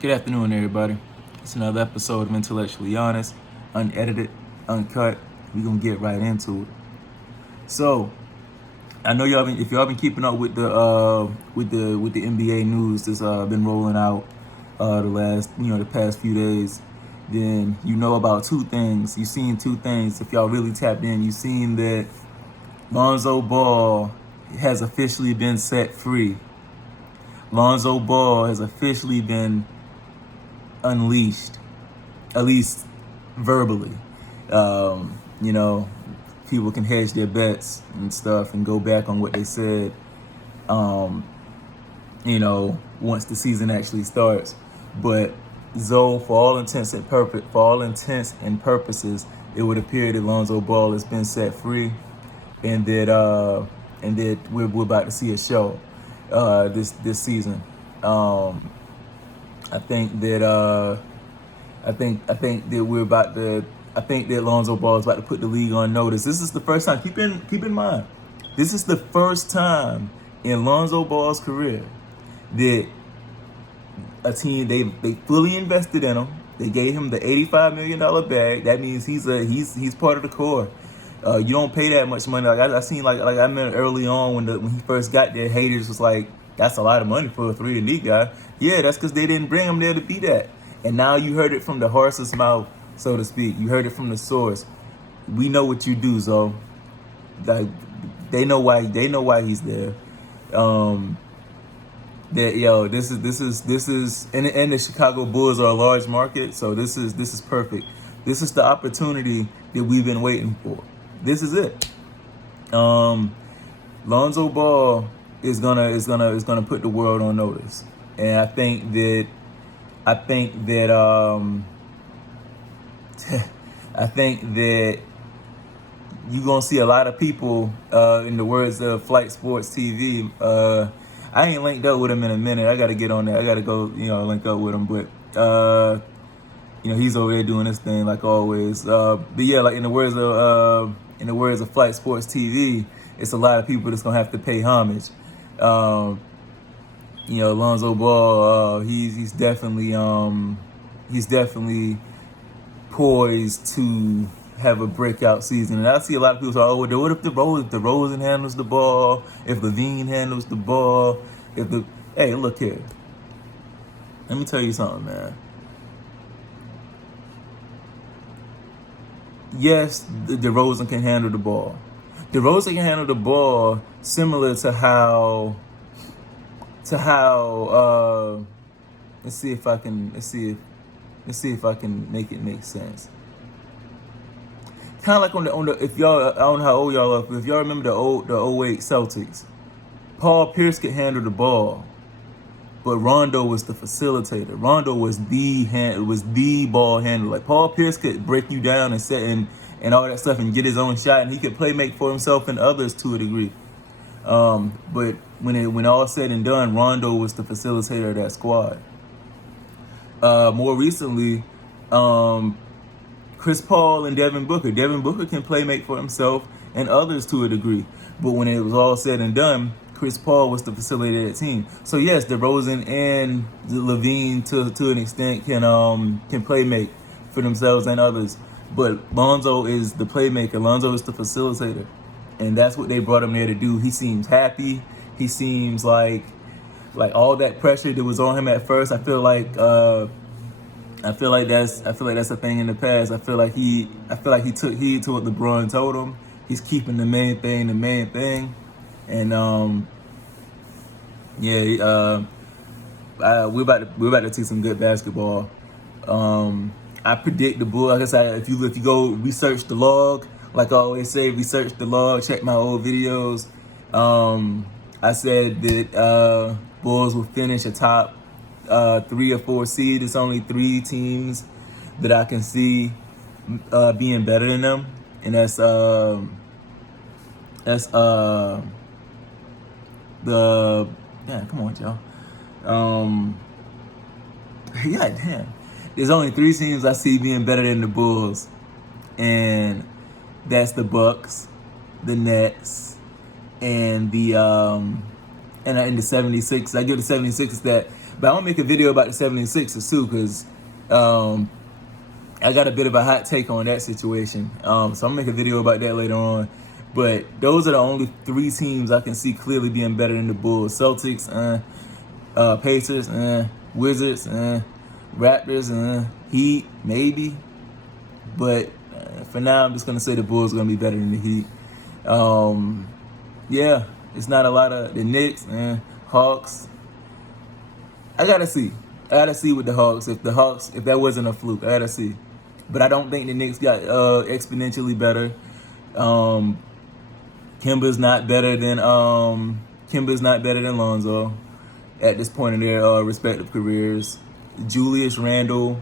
Good afternoon, everybody. It's another episode of Intellectually Honest, unedited, uncut. We're gonna get right into it. So, I know if y'all been keeping up with the NBA news that's been rolling out the past few days, then you know about two things. You've seen two things. If y'all really tapped in, you've seen that Lonzo Ball has officially been set free. Lonzo Ball has officially been unleashed, at least verbally. You know, people can hedge their bets and stuff and go back on what they said, once the season actually starts. But Zoe, for all intents and purposes, it would appear that Lonzo Ball has been set free, and that we're about to see a show this season. I think that we're about to. I think that Lonzo Ball is about to put the league on notice. This is the first time. Keep in mind, this is the first time in Lonzo Ball's career that a team they fully invested in him. They gave him the $85 million bag. That means he's part of the core. You don't pay that much money. I remember early on when he first got there, haters was like, "That's a lot of money for a 3-and-D guy." Yeah, that's because they didn't bring him there to be that. And now you heard it from the horse's mouth, so to speak. You heard it from the source. We know what you do, Zo. Like, they know why he's there. This is and the Chicago Bulls are a large market, so this is perfect. This is the opportunity that we've been waiting for. This is it. Lonzo Ball is gonna put the world on notice, and I think that I think that you're gonna see a lot of people, in the words of Flight Sports TV. I ain't linked up with him in a minute. I gotta get on there. I gotta go, link up with him. But he's over there doing his thing like always. But yeah, like in the words of Flight Sports TV, it's a lot of people that's gonna have to pay homage. Lonzo Ball, he's definitely poised to have a breakout season. And I see a lot of people say, "Oh, what if DeRozan handles the ball? If Levine handles the ball? Hey, look here. Let me tell you something, man. Yes, DeRozan can handle the ball. DeRozan can handle the ball similar to how. Let's see if I can make it make sense. Kind of like on the if y'all, I don't know how old y'all are, but if y'all remember the 08 Celtics, Paul Pierce could handle the ball, but Rondo was the facilitator. Rondo was the ball handler. Like, Paul Pierce could break you down and set and all that stuff and get his own shot, and he could play make for himself and others to a degree. But when all said and done, Rondo was the facilitator of that squad. More recently, Chris Paul and Devin Booker. Devin Booker can play make for himself and others to a degree. But when it was all said and done, Chris Paul was the facilitator of the team. So yes, DeRozan and Levine to an extent can play make for themselves and others. But Lonzo is the playmaker. Lonzo is the facilitator. And that's what they brought him there to do. He seems happy. He seems like all that pressure that was on him at first. I feel like that's a thing in the past. I feel like he took heed to what LeBron told him. He's keeping the main thing, and we're about to see some good basketball. I predict the Bulls. Like I said, if you go research the log, like I always say, research the log, check my old videos. I said that Bulls will finish a top 3 or 4 seed. It's only 3 teams that I can see being better than them, and that's the come on, y'all. Yeah, damn. There's only 3 teams I see being better than the Bulls, and that's the Bucks, the Nets, and the 76ers. I give the 76ers that But I'm gonna make a video about the 76ers too, because I got a bit of a hot take on that situation. So I'm gonna make a video about that later on. But those are the only three teams I can see clearly being better than the Bulls. Celtics, Pacers, Wizards, Raptors, Heat, maybe. But for now, I'm just gonna say the Bulls are gonna be better than the Heat. Yeah, it's not a lot of the Knicks and Hawks. I gotta see with the Hawks. If that wasn't a fluke, I gotta see. But I don't think the Knicks got exponentially better. Kimba's not better than Lonzo at this point in their respective careers. Julius Randle's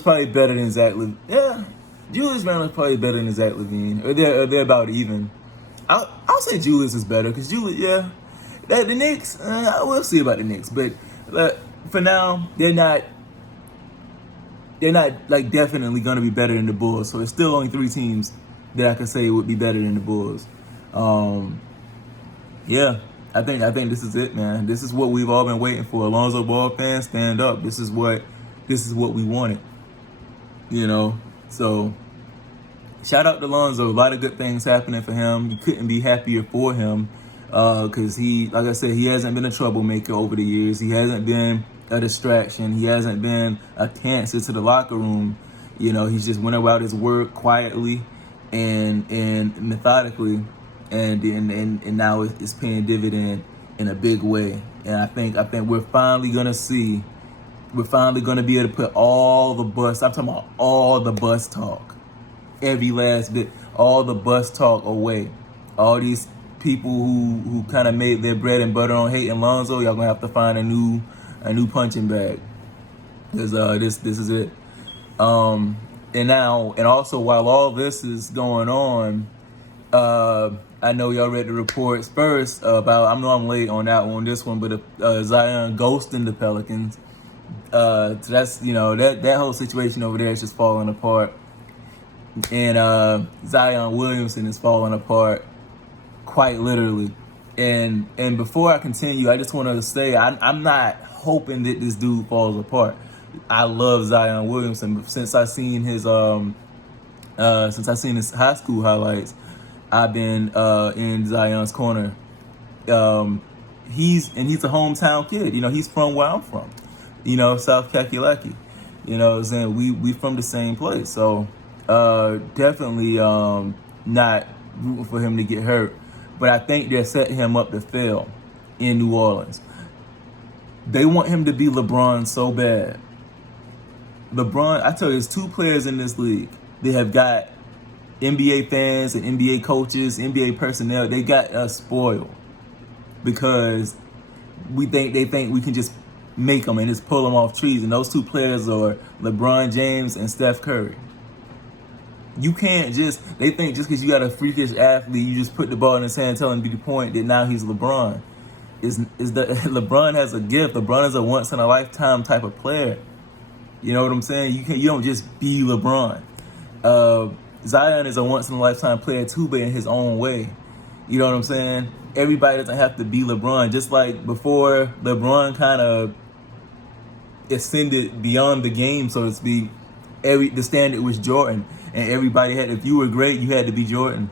probably better than Zach LaVine. Yeah, Julius Randle's probably better than Zach LaVine. Or they're about even. I'll say Julius is better because Julius, yeah. The Knicks, we'll see about the Knicks, but for now, they're not like definitely gonna be better than the Bulls. So it's still only three teams that I could say would be better than the Bulls. Yeah, I think this is it, man. This is what we've all been waiting for. Lonzo Ball fans, stand up. This is what we wanted. You know, so shout out to Lonzo. A lot of good things happening for him. You couldn't be happier for him. Because he, like I said, he hasn't been a troublemaker over the years. He hasn't been a distraction. He hasn't been a cancer to the locker room. You know, he's just went about his work quietly and methodically, and now it's paying dividend in a big way. And I think we're finally gonna be able to put all the bus. I'm talking about all the bus talk, every last bit, all the bus talk away. All these people who kind of made their bread and butter on hating Lonzo, y'all gonna have to find a new punching bag, because this is it. And also while all this is going on, I know y'all read the reports first about, I know I'm late on this one, but Zion ghosting the Pelicans. So that's, you know, that whole situation over there is just falling apart, and Zion Williamson is falling apart. Quite literally. And before I continue, I just want to say I'm not hoping that this dude falls apart. I love Zion Williamson, but since I seen his high school highlights, I've been in Zion's corner. He's a hometown kid. You know, he's from where I'm from. You know, South Kakalaki. You know what I'm saying? We from the same place. So definitely not rooting for him to get hurt. But I think they're setting him up to fail in New Orleans. They want him to be LeBron so bad. LeBron, I tell you, there's two players in this league. They have got NBA fans and NBA coaches, NBA personnel. They got us spoiled because they think we can just make them and just pull them off trees. And those two players are LeBron James and Steph Curry. You can't they think just because you got a freakish athlete, you just put the ball in his hand, tell him to be the point, that now he's LeBron. LeBron has a gift. LeBron is a once in a lifetime type of player. You know what I'm saying? You don't just be LeBron. Zion is a once in a lifetime player too, but in his own way. You know what I'm saying? Everybody doesn't have to be LeBron. Just like before LeBron kind of ascended beyond the game, so to speak, the standard was Jordan. And everybody if you were great, you had to be Jordan.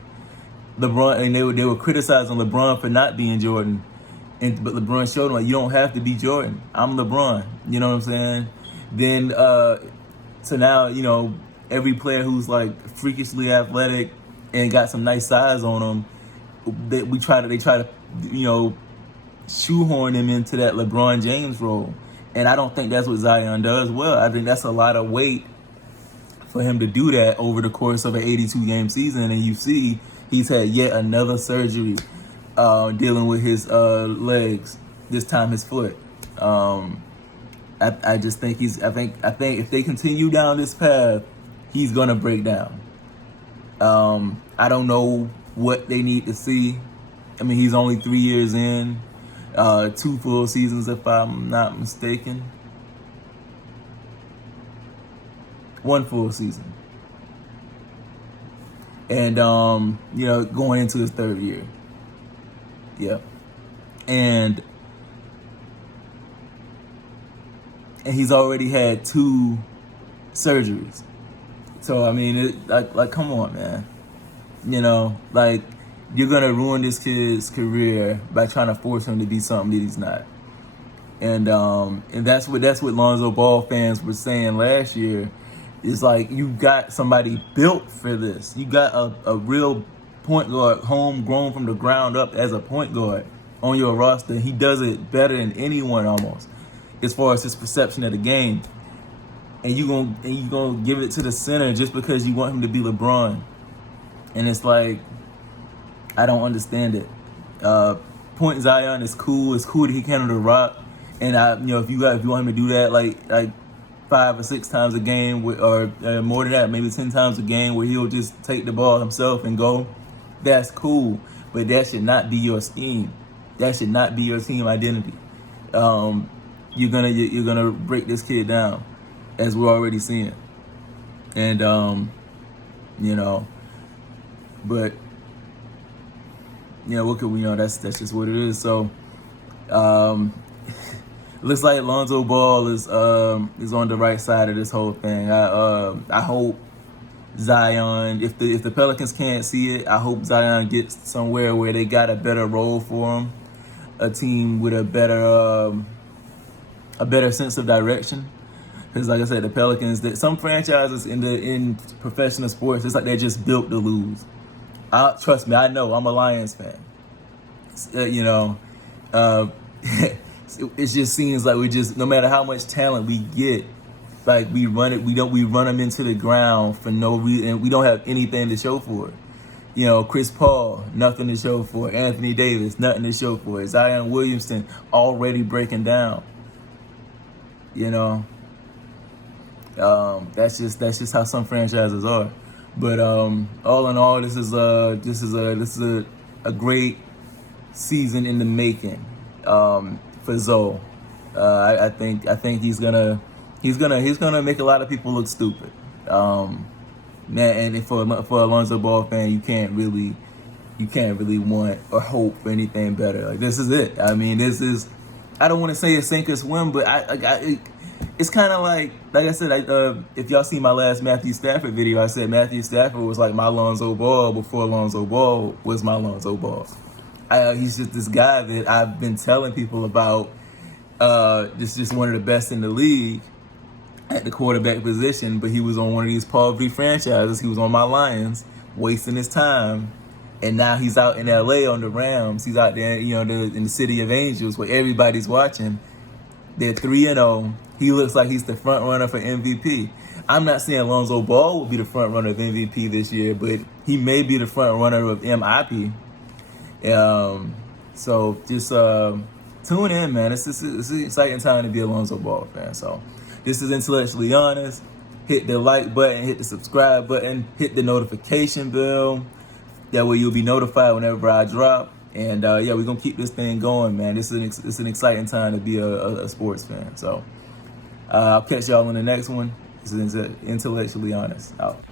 LeBron, and they were criticizing LeBron for not being Jordan. But LeBron showed them, like, you don't have to be Jordan. I'm LeBron. You know what I'm saying? Then, so now, you know, every player who's like freakishly athletic and got some nice size on them, they try to, you know, shoehorn him into that LeBron James role. And I don't think that's what Zion does well. I think that's a lot of weight for him to do that over the course of an 82-game season. And you see he's had yet another surgery dealing with his legs, this time his foot. I just think I think if they continue down this path, he's gonna break down. I don't know what they need to see. I mean, he's only 3 years in, 2 full seasons if I'm not mistaken. 1 full season. And, you know, going into his 3rd year. Yeah. And and he's already had 2 surgeries. So I mean, like come on, man. You know, like you're gonna ruin this kid's career by trying to force him to be something that he's not. And that's what Lonzo Ball fans were saying last year. Is like you got somebody built for this. You got a real point guard, homegrown from the ground up as a point guard on your roster. He does it better than anyone almost, as far as his perception of the game. And you gonna give it to the center just because you want him to be LeBron. And it's like, I don't understand it. Point Zion is cool. It's cool that he can handle the rock. And if you want him to do that like 5 or 6 times a game, or more than that, maybe 10 times a game, where he'll just take the ball himself and go, that's cool. But that should not be your scheme. That should not be your team identity. You're gonna break this kid down, as we're already seeing. And but what could we know? That's just what it is. So looks like Lonzo Ball is on the right side of this whole thing. I hope Zion, if the Pelicans can't see it, I hope Zion gets somewhere where they got a better role for him, a team with a better sense of direction. Because like I said, the Pelicans, some franchises in professional sports, it's like they're just built to lose. Trust me, I know. I'm a Lions fan. It just seems like no matter how much talent we get, like we run them into the ground for no reason, and we don't have anything to show for it. Chris Paul, nothing to show for it. Anthony Davis, nothing to show for it. Zion Williamson already breaking down. That's just how some franchises are. But all in all, this is a great season in the making for Zoe. I think he's gonna make a lot of people look stupid. Man, and for a Lonzo Ball fan, you can't really want or hope for anything better. Like, this is it. I mean, this is, I don't want to say a sink or swim, but it's kind of like I said, if y'all see my last Matthew Stafford video, I said Matthew Stafford was like my Lonzo Ball before Lonzo Ball was my Lonzo Ball. He's just this guy that I've been telling people about, just one of the best in the league at the quarterback position, but he was on one of these poverty franchises. He was on my Lions, wasting his time. And now he's out in LA on the Rams. He's out there, in the city of angels where everybody's watching. They're 3-0. He looks like he's the front runner for MVP. I'm not saying Lonzo Ball will be the front runner of MVP this year, but he may be the front runner of MIP. So just tune in, man. It's an exciting time to be a Lonzo Ball fan. So this is Intellectually Honest. Hit the like button, hit the subscribe button, hit the notification bell. That way you'll be notified whenever I drop. And we're gonna keep this thing going, man. It's an exciting time to be a sports fan. So I'll catch y'all on the next one. This is Intellectually Honest. Out.